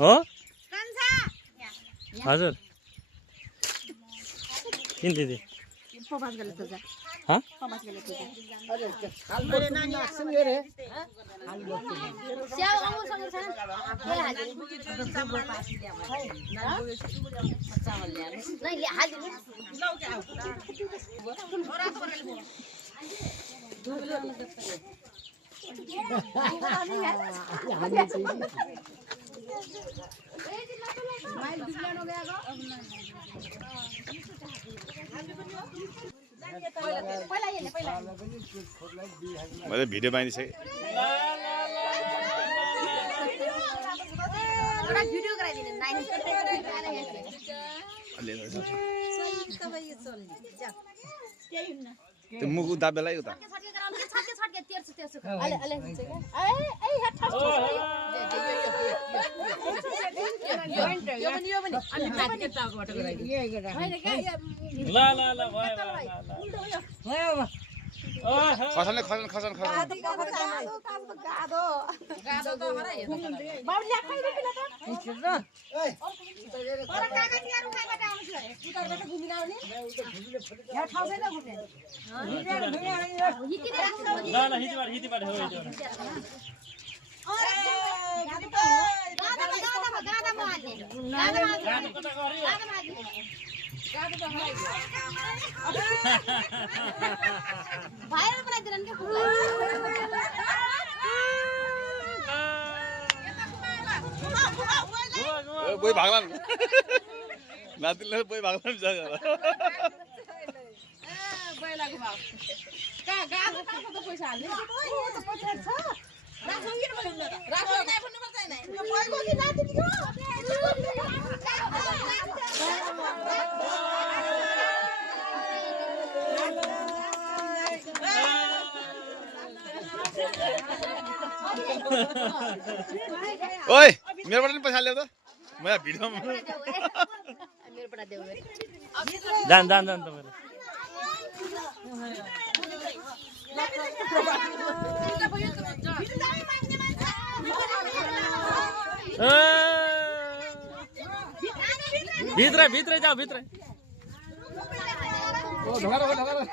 हो हजुर किन दिदी हाँ मैले भिडियो बनाइसकेँ त्यो मुख दाबेलाई उता खसन खसन खसन खसन भाइरल बनाइदिनु के बोई भागला नातिले बोई भागला जागा बैला घुमाउ का गाको काको त पैसा हाल्ने ओ त पैसा छ राखौ कि भन्नु राखौ नै भन्नु पर्छ नै पैसा कि नातिनी ओए मेरोबाट नि पैसा ल्याउ त म यहाँ भिडियोमा मेरोबाट देऊ जान जान जान तपाईहरु भित्र भित्र जाऊ भित्र ओ ढोका ढोका ढोका